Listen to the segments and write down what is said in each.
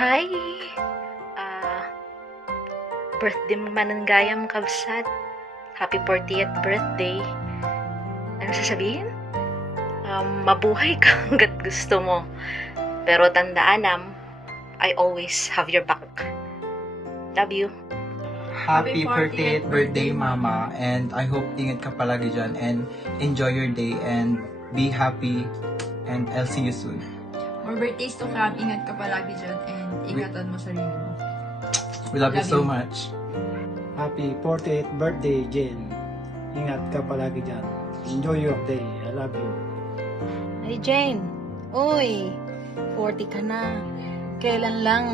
Hi! Ah, birthday mananggayam kabsat. Happy 40th birthday. Ano sasabihin? Mabuhay ka hanggat gusto mo. Pero tandaan I always have your back. Love you. Happy 40th birthday, Mama. And I hope ingat ka palagi dyan and enjoy your day and be happy. And I'll see you soon. More birthdays to come. Ingat ka palagi dyan and ingatan mo sarili mo. We love you Love so you. much. Happy 40th birthday, Jen. Ingat ka palagi dyan. Enjoy your day. I love you. Ay, Jane. Uy, 40 ka na. Kailan lang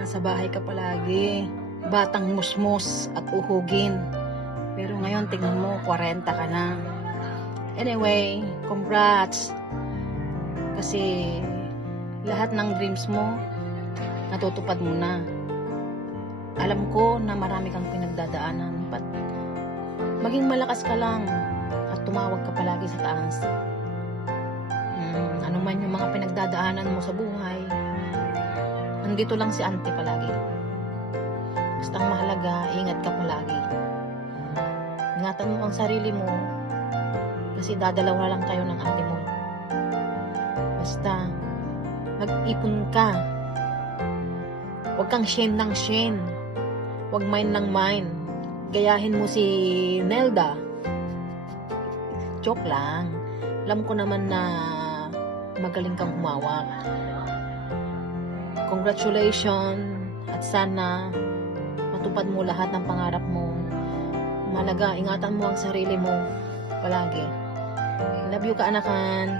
nasa bahay ka palagi. Batang musmus at uhugin. Pero ngayon, tingnan mo, 40 ka na. Anyway, congrats. Kasi lahat ng dreams mo, natutupad mo na. Alam ko na marami kang pinagdadaanan. But maging malakas ka lang at tumawag ka palagi sa taas. Ano man yung mga pinagdadaanan mo sa buhay, nandito lang si Auntie palagi. Basta ang mahalaga, ingat ka palagi. Ingatan mo ang sarili mo kasi dadalawa lang kayo ng ate mo. Basta mag-ipon ka. Huwag kang shame ng shame. Huwag mind ng mind. Gayahin mo si Nelda. Joke lang. Alam ko naman na magaling kang humawak. Congratulations at sana matupad mo lahat ng pangarap mo. Malaga, ingatan mo ang sarili mo palagi. Love you, kaanakan.